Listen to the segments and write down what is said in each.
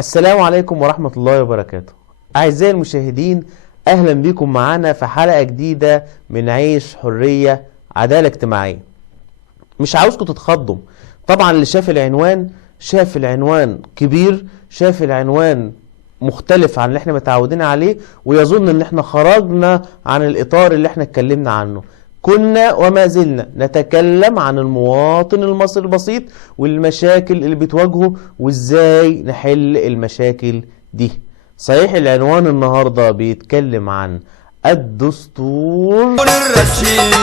السلام عليكم ورحمة الله وبركاته. أعزائي المشاهدين، أهلا بكم معنا في حلقة جديدة من عيش حرية عدالة اجتماعية. مش عاوزكم تتخضوا. طبعا اللي شاف العنوان كبير، شاف العنوان مختلف عن اللي احنا متعودين عليه، ويظن ان احنا خرجنا عن الإطار اللي احنا اتكلمنا عنه. كنا وما زلنا نتكلم عن المواطن المصري البسيط والمشاكل اللي بتواجهه وازاي نحل المشاكل دي. صحيح العنوان النهاردة بيتكلم عن الدستور الرشيد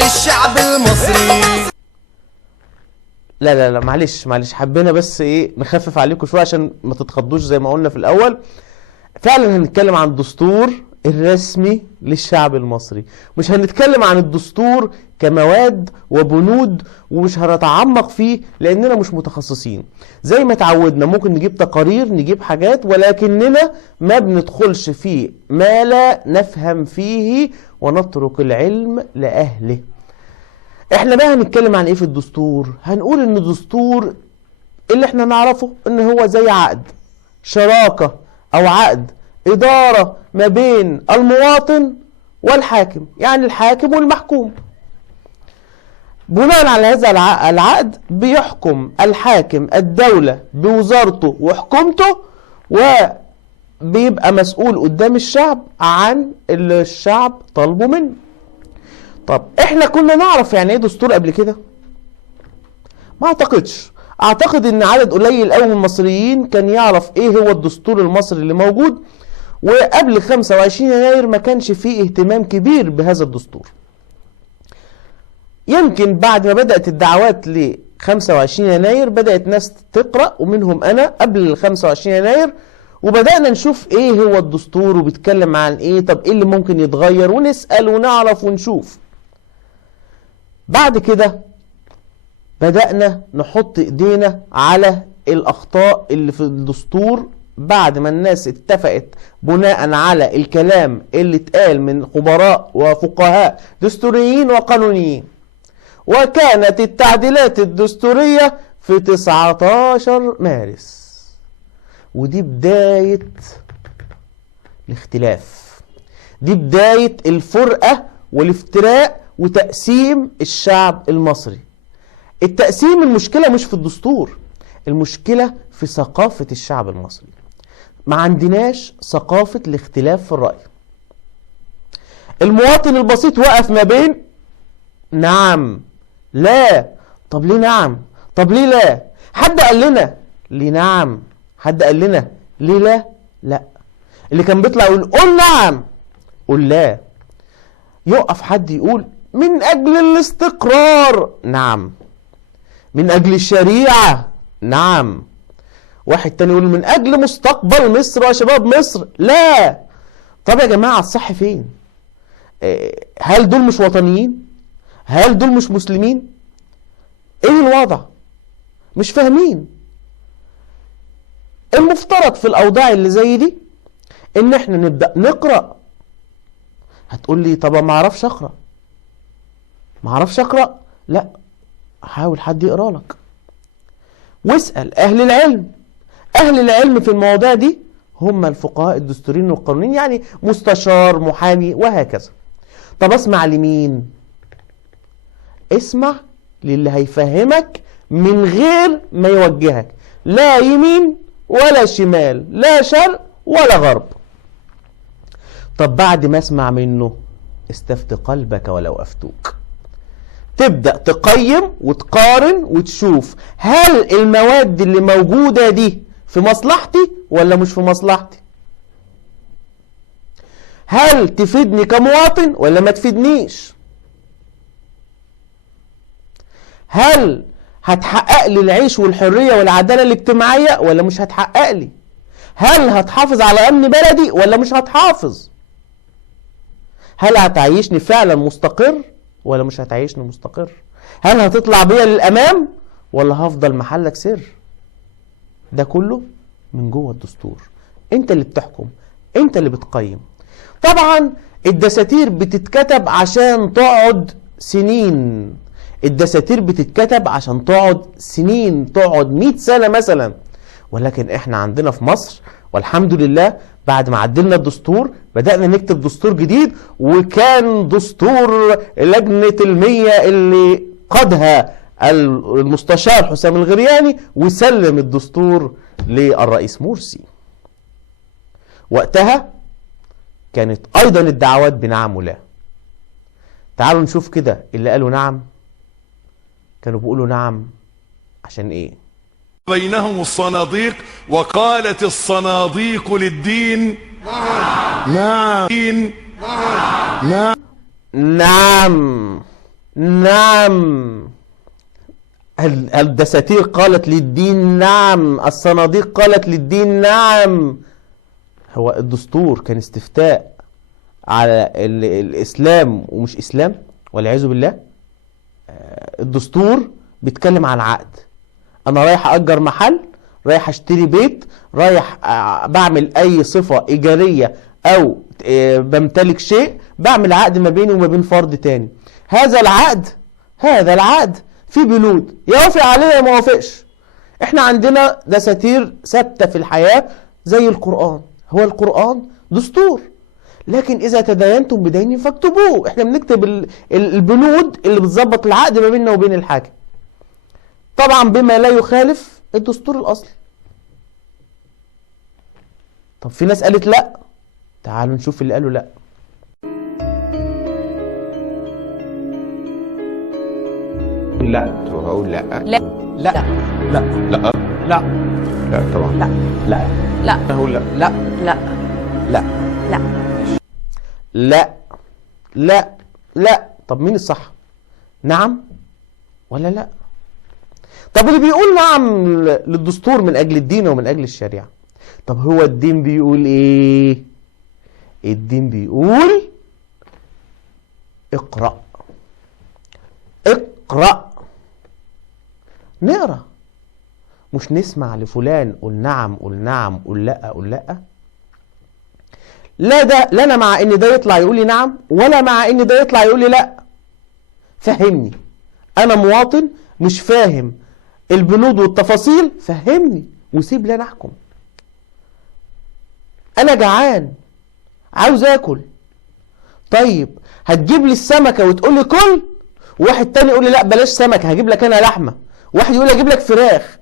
للشعب المصري. لا معلش حبينا بس نخفف عليكم شوية عشان ما تتخضوش زي ما قلنا في الأول. فعلا هنتكلم عن الدستور الرسمي للشعب المصري، مش هنتكلم عن الدستور كمواد وبنود، ومش هنتعمق فيه لأننا مش متخصصين. زي ما تعودنا ممكن نجيب تقارير، نجيب حاجات، ولكننا ما بندخلش فيه ما لا نفهم فيه ونترك العلم لأهله. احنا بقى هنتكلم عن ايه في الدستور؟ هنقول ان الدستور اللي احنا نعرفه ان هو زي عقد شراكة او عقد إدارة ما بين المواطن والحاكم، يعني الحاكم والمحكوم. بناء على هذا العقد بيحكم الحاكم الدولة بوزارته وحكومته، وبيبقى مسؤول قدام الشعب عن اللي الشعب طالبه منه. طب احنا كنا نعرف يعني ايه دستور قبل كده؟ ما اعتقدش. اعتقد ان عدد قليل قوي من المصريين كان يعرف ايه هو الدستور المصري اللي موجود، وقبل 25 يناير ما كانش فيه اهتمام كبير بهذا الدستور. يمكن بعد ما بدأت الدعوات ل 25 يناير بدأت ناس تقرأ، ومنهم أنا قبل 25 يناير، وبدأنا نشوف ايه هو الدستور وبيتكلم عن ايه، طب ايه اللي ممكن يتغير، ونسأل ونعرف ونشوف. بعد كده بدأنا نحط ايدينا على الأخطاء اللي في الدستور بعد ما الناس اتفقت بناء على الكلام اللي اتقال من خبراء وفقهاء دستوريين وقانونيين. وكانت التعديلات الدستورية في 19 مارس، ودي بداية الاختلاف، دي بداية الفرقة والافتراء وتقسيم الشعب المصري. التقسيم المشكلة مش في الدستور، المشكلة في ثقافة الشعب المصري. ما عندناش ثقافة الاختلاف في الرأي. المواطن البسيط وقف ما بين نعم لا. طب ليه نعم؟ طب ليه لا؟ حد قال لنا ليه نعم؟ حد قال لنا ليه لا؟ لا. اللي كان بيطلع يقول قول نعم قول لا. يقف حد يقول من أجل الاستقرار، نعم. من أجل الشريعة، نعم. واحد تاني يقول من أجل مستقبل مصر وشباب مصر، لا. طب يا جماعة الصح فين؟ هل دول مش وطنيين؟ هل دول مش مسلمين؟ ايه الوضع؟ مش فاهمين. المفترض في الأوضاع اللي زي دي ان احنا نبدأ نقرأ. هتقول لي طب ما اعرفش اقرأ. ما اعرفش اقرأ؟ لا، حاول حد يقرأ لك، واسأل أهل العلم. أهل العلم في المواضيع دي هم الفقهاء الدستوريين والقانونيين، يعني مستشار، محامي، وهكذا. طب اسمع لمين؟ اسمع للي هيفهمك من غير ما يوجهك، لا يمين ولا شمال، لا شرق ولا غرب. طب بعد ما اسمع منه استفت قلبك ولو أفتوك. تبدأ تقيم وتقارن وتشوف هل المواد اللي موجودة دي في مصلحتي ولا مش في مصلحتي؟ هل تفيدني كمواطن ولا ما تفيدنيش؟ هل هتحقق لي العيش والحرية والعدالة الاجتماعية ولا مش هتحقق لي؟ هل هتحافظ على أمن بلدي ولا مش هتحافظ؟ هل هتعيشني فعلا مستقر ولا مش هتعيشني مستقر؟ هل هتطلع بيا للأمام ولا هفضل محلك سر؟ ده كله من جوه الدستور. انت اللي بتحكم، انت اللي بتقيم. طبعا الدساتير بتتكتب عشان تقعد سنين. الدساتير بتتكتب عشان تقعد سنين، تقعد 100 سنة مثلا. ولكن احنا عندنا في مصر والحمد لله بعد ما عدلنا الدستور بدأنا نكتب دستور جديد، وكان دستور لجنة المية اللي قادها المستشار حسام الغرياني وسلم الدستور للرئيس مرسي. وقتها كانت أيضا الدعوات بنعم ولا. تعالوا نشوف كده اللي قالوا نعم كانوا بيقولوا نعم عشان ايه؟ بينهم الصناديق وقالت الصناديق للدين نعم نعم نعم نعم. الدساتير قالت للدين نعم، الصناديق قالت للدين نعم. هو الدستور كان استفتاء على الإسلام ومش إسلام والعياذ بالله. الدستور بيتكلم عن عقد. أنا رايح أجر محل، رايح أشتري بيت، رايح بعمل أي صفة إيجارية أو بمتلك شيء، بعمل عقد ما بيني وما بين فرد تاني. هذا العقد في بنود يوافق عليه يا ما وافقش. احنا عندنا دساتير ثابته في الحياه زي القران. هو القران دستور، لكن اذا تداينتم بدين فاكتبوه. احنا بنكتب البنود اللي بتظبط العقد ما بيننا وبين الحاكم، طبعا بما لا يخالف الدستور الاصلي. طب في ناس قالت لا، تعالوا نشوف اللي قالوا لا. لا هقول لا لا لا لا لا لا لا طبعا لا لا لا هقول لا لا لا لا لا لا لا لا. طب مين الصح؟ نعم ولا لا؟ طب اللي بيقول نعم للدستور من اجل الدين ومن اجل الشريعة، طب هو الدين بيقول ايه؟ الدين بيقول اقرأ اقرأ. نقرأ، مش نسمع لفلان قول نعم قول نعم قول لا قول لا. لا انا مع ان ده يطلع يقول لي نعم، ولا مع ان ده يطلع يقول لي لا. فهمني، انا مواطن مش فاهم البنود والتفاصيل، فهمني وسيب لي انا احكم. انا جعان عاوز اكل، طيب هتجيب لي السمكه وتقول لي كل، واحد تاني يقول لي لا بلاش سمك هجيب لك انا لحمه، واحد يقول لي اجيب لك فراخ.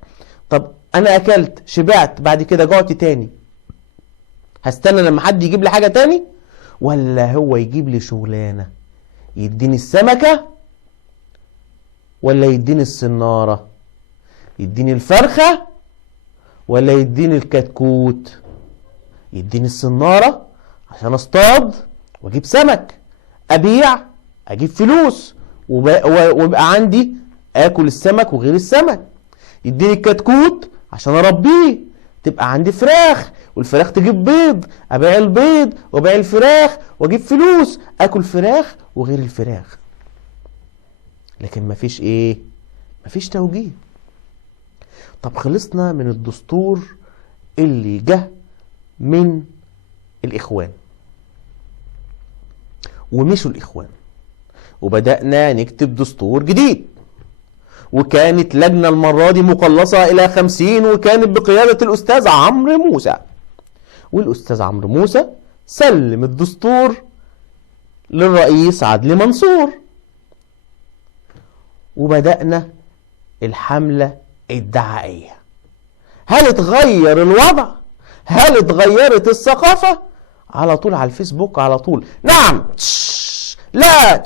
طب انا اكلت شبعت بعد كده جوعت تاني، هستنى لما حد يجيب لي حاجه تاني، ولا هو يجيب لي شغلانه يديني السمكه ولا يديني السناره، يديني الفرخه ولا يديني الكتكوت؟ يديني السناره عشان اصطاد واجيب سمك، ابيع اجيب فلوس ويبقى عندي اكل السمك وغير السمك. يديني الكتكوت عشان اربيه، تبقى عندي فراخ والفراخ تجيب بيض، ابيع البيض وابيع الفراخ واجيب فلوس، اكل فراخ وغير الفراخ. لكن مفيش ايه؟ مفيش توجيه. طب خلصنا من الدستور اللي جه من الاخوان ومشوا الاخوان، وبدأنا نكتب دستور جديد، وكانت لجنة المرة دي مقلصة إلى 50، وكانت بقيادة الأستاذ عمرو موسى. والأستاذ عمرو موسى سلم الدستور للرئيس عدلي منصور، وبدأنا الحملة الدعائية. هل اتغير الوضع؟ هل اتغيرت الثقافة؟ على طول على الفيسبوك على طول نعم لا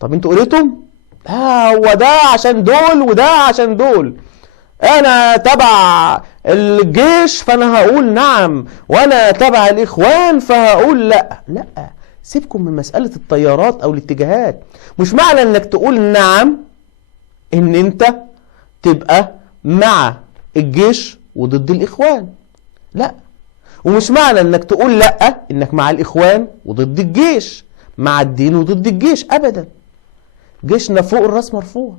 طب انتوا قريتم؟ هو ده عشان دول وده عشان دول. انا تبع الجيش فانا هقول نعم، وانا تبع الاخوان فهقول لا. لا، سيبكم من مسألة التيارات او الاتجاهات. مش معنى انك تقول نعم ان انت تبقى مع الجيش وضد الاخوان، لا. ومش معنى انك تقول لا انك مع الاخوان وضد الجيش، مع الدين وضد الجيش، ابدا. جيشنا فوق الراس مرفوع،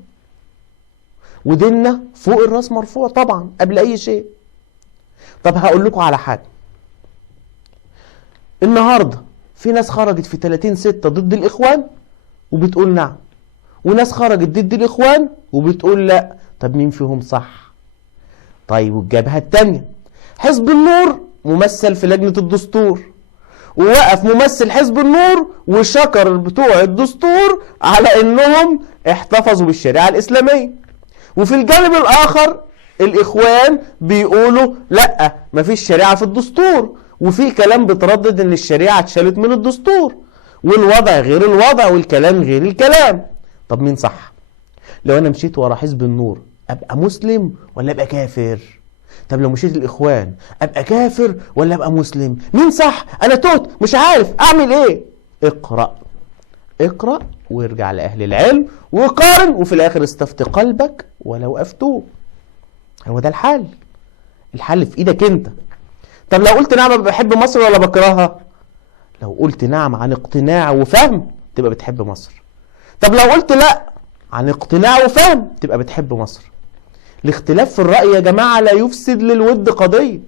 وديننا فوق الراس مرفوع طبعا قبل اي شيء. طب هقول لكم على حاجه. النهارده في ناس خرجت في 30/6 ضد الاخوان وبتقول نعم، وناس خرجت ضد الاخوان وبتقول لا. طب مين فيهم صح؟ طيب والجبهة التانية حزب النور ممثل في لجنة الدستور، ووقف ممثل حزب النور وشكر بتوع الدستور على انهم احتفظوا بالشريعة الاسلامية. وفي الجانب الاخر الاخوان بيقولوا لا مفيش شريعة في الدستور، وفي كلام بتردد ان الشريعة اتشالت من الدستور، والوضع غير الوضع والكلام غير الكلام. طب مين صح؟ لو انا مشيت ورا حزب النور ابقى مسلم ولا ابقى كافر؟ طب لو مشيت الاخوان ابقى كافر ولا ابقى مسلم؟ مين صح؟ انا تهت مش عارف اعمل ايه. اقرأ وارجع لاهل العلم وقارن، وفي الاخر استفت قلبك ولو افتوه. هو ده الحل. الحل في ايدك انت. طب لو قلت نعم بحب مصر ولا بكرهها؟ لو قلت نعم عن اقتناع وفهم تبقى بتحب مصر. طب لو قلت لا عن اقتناع وفهم تبقى بتحب مصر. الاختلاف في الرأي يا جماعة لا يفسد للود قضية.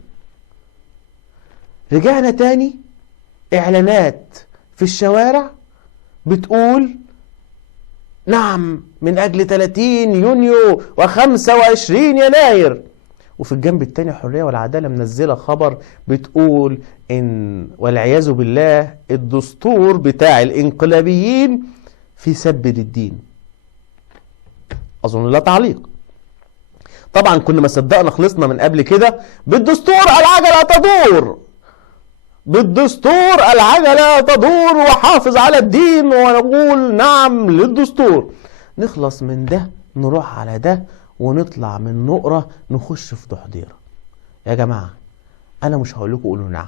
رجعنا تاني اعلانات في الشوارع بتقول نعم من اجل 30 يونيو و25 يناير، وفي الجنب التاني حرية والعدالة منزلة خبر بتقول ان والعياذ بالله الدستور بتاع الانقلابيين في سب للدين. اظن لا تعليق. طبعا كنا ما صدقنا خلصنا من قبل كده بالدستور العجلة تدور، بالدستور العجلة تدور وحافظ على الدين، ونقول نعم للدستور. نخلص من ده نروح على ده ونطلع من نقرة نخش في ضحضيرة. يا جماعة انا مش هقول لكم قولوا نعم،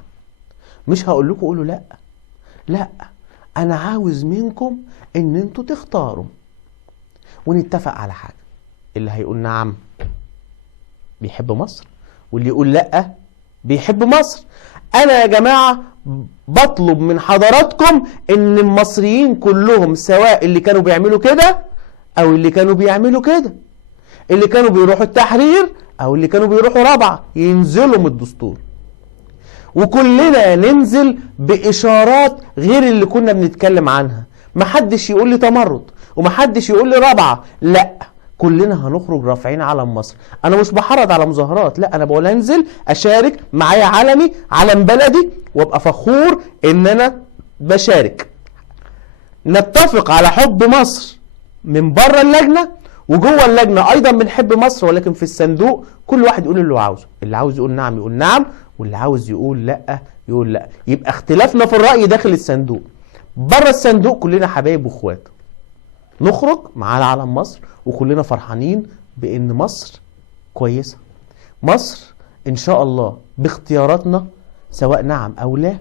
مش هقول لكم قولوا لا، لا انا عاوز منكم ان انتوا تختاروا ونتفق على حاجة. اللي هيقول نعم بيحب مصر، واللي يقول لا بيحب مصر. انا يا جماعة بطلب من حضراتكم ان المصريين كلهم، سواء اللي كانوا بيعملوا كده او اللي كانوا بيعملوا كده، اللي كانوا بيروحوا التحرير او اللي كانوا بيروحوا رابعة، ينزلوا من الدستور، وكلنا ننزل باشارات غير اللي كنا بنتكلم عنها. محدش يقول لي تمرد ومحدش يقول لي رابعة، لا كلنا هنخرج رافعين علم مصر. انا مش بحرض على مظاهرات، لا انا بقول انزل اشارك معايا علمي، علم بلدي، وابقى فخور ان انا بشارك. نتفق على حب مصر من بره اللجنة، وجوه اللجنة ايضا بنحب مصر، ولكن في الصندوق كل واحد يقول اللي هو عاوزه. اللي عاوز يقول نعم يقول نعم، واللي عاوز يقول لا يقول لا. يبقى اختلافنا في الرأي داخل الصندوق. بره الصندوق كلنا حبايب واخوات، نخرج معانا علم مصر وكلنا فرحانين بان مصر كويسة. مصر ان شاء الله باختياراتنا سواء نعم او لا،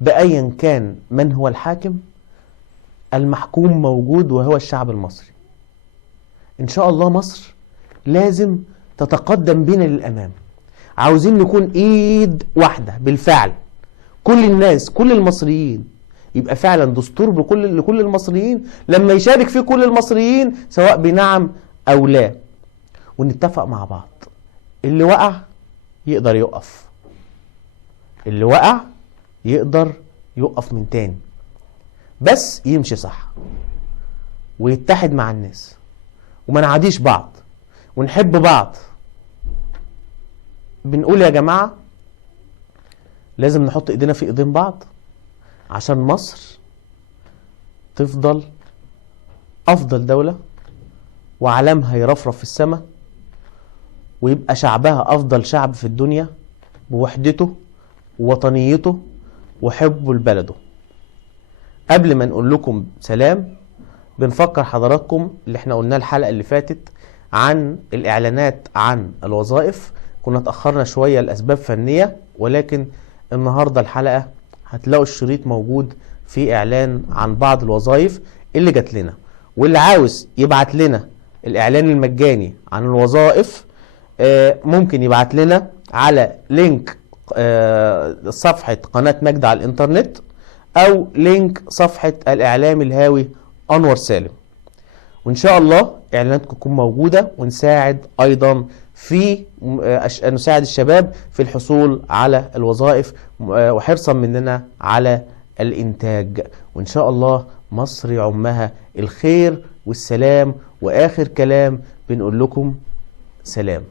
بأيا كان من هو الحاكم، المحكوم موجود وهو الشعب المصري. ان شاء الله مصر لازم تتقدم بنا للأمام. عاوزين نكون ايد واحدة بالفعل، كل الناس كل المصريين، يبقى فعلا دستور لكل المصريين لما يشارك فيه كل المصريين سواء بنعم او لا، ونتفق مع بعض. اللي وقع يقدر يقف، اللي وقع يقدر يقف من تاني، بس يمشي صح ويتحد مع الناس، وما نعاديش بعض ونحب بعض. بنقول يا جماعة لازم نحط ايدينا في ايدين بعض عشان مصر تفضل افضل دولة، وعلمها يرفرف في السماء، ويبقى شعبها افضل شعب في الدنيا بوحدته ووطنيته وحبه لبلده. قبل ما نقول لكم سلام، بنفكر حضراتكم اللي احنا قلناه الحلقة اللي فاتت عن الاعلانات عن الوظائف. كنا اتأخرنا شوية لأسباب فنية، ولكن النهاردة الحلقة هتلاقوا الشريط موجود في اعلان عن بعض الوظائف اللي جات لنا. واللي عاوز يبعت لنا الاعلان المجاني عن الوظائف ممكن يبعت لنا على لينك صفحة قناة مجد على الانترنت، او لينك صفحة الاعلام الهاوي انور سالم، وان شاء الله اعلاناتكم تكون موجودة، ونساعد ايضا في نساعد الشباب في الحصول على الوظائف، وحرصا مننا على الانتاج. وان شاء الله مصر يعمها الخير والسلام. واخر كلام بنقول لكم سلام.